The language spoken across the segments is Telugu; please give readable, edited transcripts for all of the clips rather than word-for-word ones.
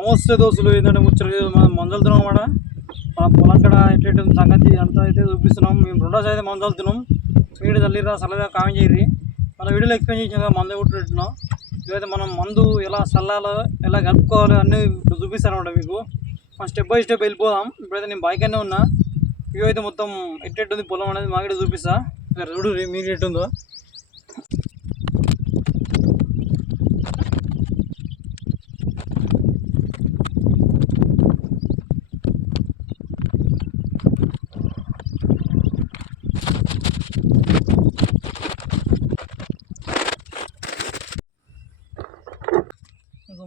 నమస్తే దోస్తులు, ఏంటంటే ముచ్చట మనం మందులు వెళ్తున్నాం అన్నమాట. మన పొలం అక్కడ ఎట్లా సంగతి అంతా అయితే చూపిస్తున్నాం. మేము రెండోసారి అయితే మందు వెళ్తున్నాం. స్పీడ్ తల్లిరా సరదా కామెంట్ చేయరి. మన వీడియోలో ఎక్స్ప్లెయిన్ చేసిన మందు కొట్టుకుంటున్నాం. ఇదైతే మనం మందు ఎలా చల్లాలో ఎలా కలుపుకోవాలో అన్నీ చూపిస్తాను అనమాట మీకు. మనం స్టెప్ బై స్టెప్ వెళ్ళిపోదాం. ఇప్పుడైతే నేను బైక్ అనే ఉన్నా. వ్యూ అయితే మొత్తం ఎట్టెట్టుంది పొలం అనేది మాకు చూపిస్తా. చూడు మీరు ఎట్టుందో.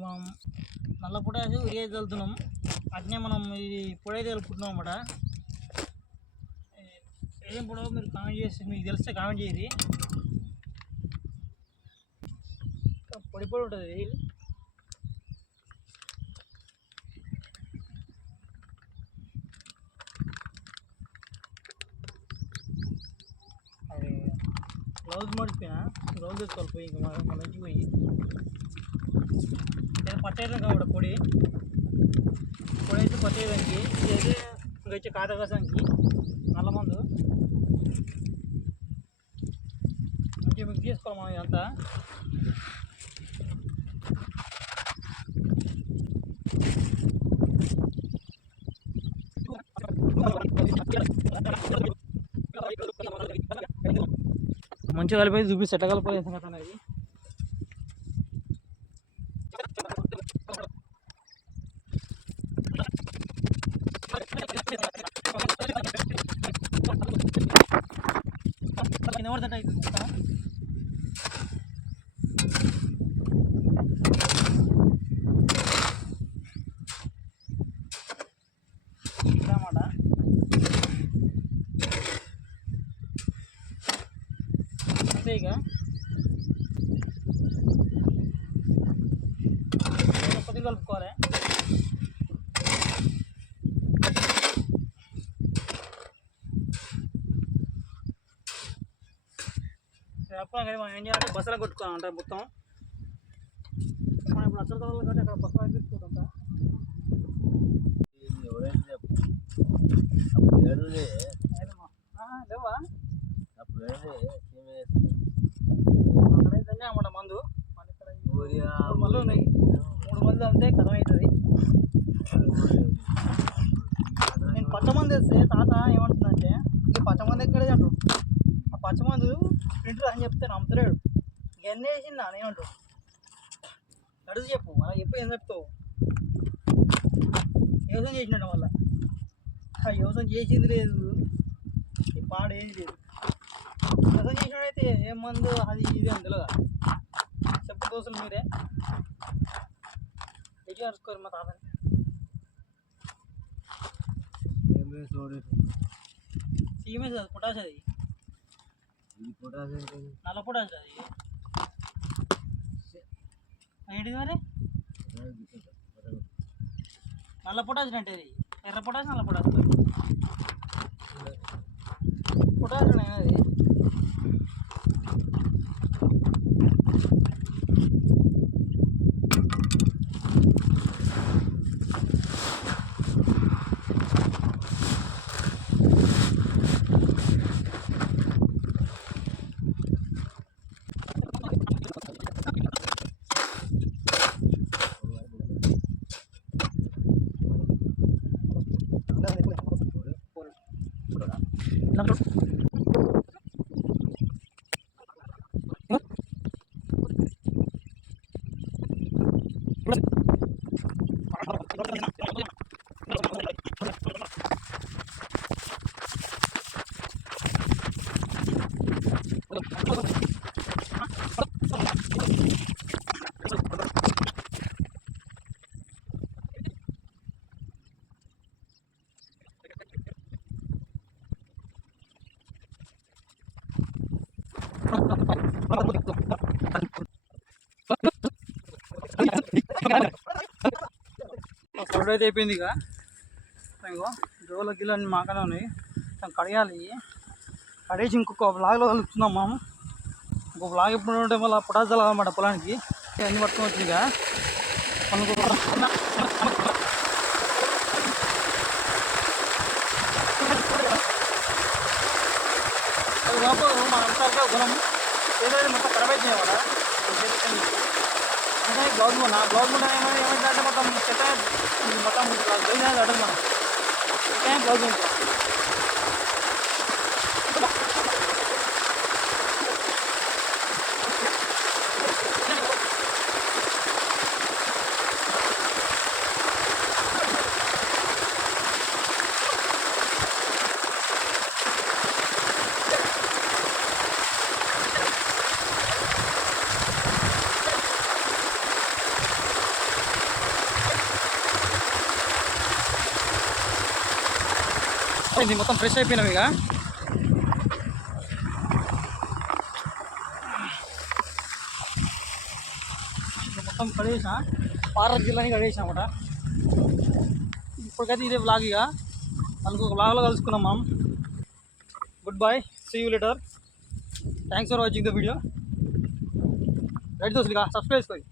మనం నల్ల పొటాషు ఉరియా చల్లుతున్నాం. అట్నే మనం ఇది పొడైతే కలుపుకుంటున్నాం అన్నమాట. ఏం పొడవు మీరు కామెంట్ చేసి మీకు తెలిస్తే కామెంట్ చేయరి. పొడి పొడి ఉంటుంది అది. గ్లౌజ్ మర్చిపోయినా, గ్లౌజ్ తెచ్చుకోవాలి పోయి. ఇంకా మన నుంచి పోయి పట్టేయడం కాబట్టి పొడి అయితే పట్టేయడానికి, ఇదైతే ఇంకా వచ్చే కాటకాసానికి నల్ల మందు మంచిగా మిక్స్ చేసుకోవాలి మనం ఇదంతా. మంచిగా కలిపి చూపిస్తే ఎట్లా కలిపి సంగతి అనేది. ఎవరిదంటే అవుతుంది అన్నమాట. అంతే ఇక కొద్దిగా కలుపుకోవాలి. అప్పుడు మనం ఏం చేయాలంటే బసలా కొట్టుకోవాలంట మొత్తం. మనం ఇప్పుడు అక్కడ కావాలి కాబట్టి అక్కడ బసలా తీసుకుంటా. లేవా అక్కడైతే అన్నమాట మందు. మన ఇక్కడ మళ్ళీ ఉన్నాయి 3 మందులు అంతే కథమవుతుంది. నేను పచ్చమంది వేస్తే తాత ఏమంటుందంటే ఇది పచ్చమంది ఎక్కడే అంటు. ఆ పచ్చమందు ప్రింటర్ అని చెప్తే నమ్ముతలేడు. ఎన్ని వేసిందా ఏమంటావు అడుగు చెప్పు. అలా చెప్పు ఏం చెప్తావు. వ్యవసాయం చేసినట్టు వల్ల వ్యవసాయం చేసింది లేదు, ఈ పాడు ఏది లేదు. వ్యవసాయం చేసినట్టయితే ఏం మందు అది ఇది అని తెలియదా. చెప్పు దోస్తులు మీరే ఎట్లా అరుచుకోరు మా తాతని. సీమెస్ అది పొటాష్, అది నల్ల పొటాష్. అది ఏంటిది మరి నల్ల పొటాష్ అంటే అది ఎర్ర పొటాష్ నల్ల పొటాష్ పొటాష్ అది. అయితే అయిపోయింది. ఇక ఇగో జోల గిల్లన్నీ మాకనే ఉన్నాయి, కడగాలి. కడేసి ఇంకొక బ్లాగ్లో కలుపుతున్నాం మనం. ఇంకొక బ్లాగ్ ఎప్పుడు ఉంటే మళ్ళీ పొటాజాలు అన్నమాట పొలానికి. అన్నీ పట్టుకొని వచ్చింది. ఇక అంతా గుణం ఏదైనా మొత్తం ఖరాబ్ అవుతున్నాయి కదా అంటే గ్లౌజ్ కూడా ఏమైందంటే మొత్తం చెత్త మొత్తం గైజ్ అనేది అడగదు మనం ఇంకా గ్లౌజ్ ఉంటుంది. ఇది మొత్తం ఫ్రెష్ అయిపోయినాం ఇక మొత్తం కడిగేసా పార్వతి జిల్లాని కడిగేసాం అన్నమాట. ఇప్పటికైతే ఇదే వ్లాగ్ ఇక మనకు ఒక వ్లాగ్లో కలుసుకున్నాం మనం. Good bye, see you later. Thanks for watching the video. Right దోస్తులు ఇక సబ్స్క్రైబ్ చేసుకోండి.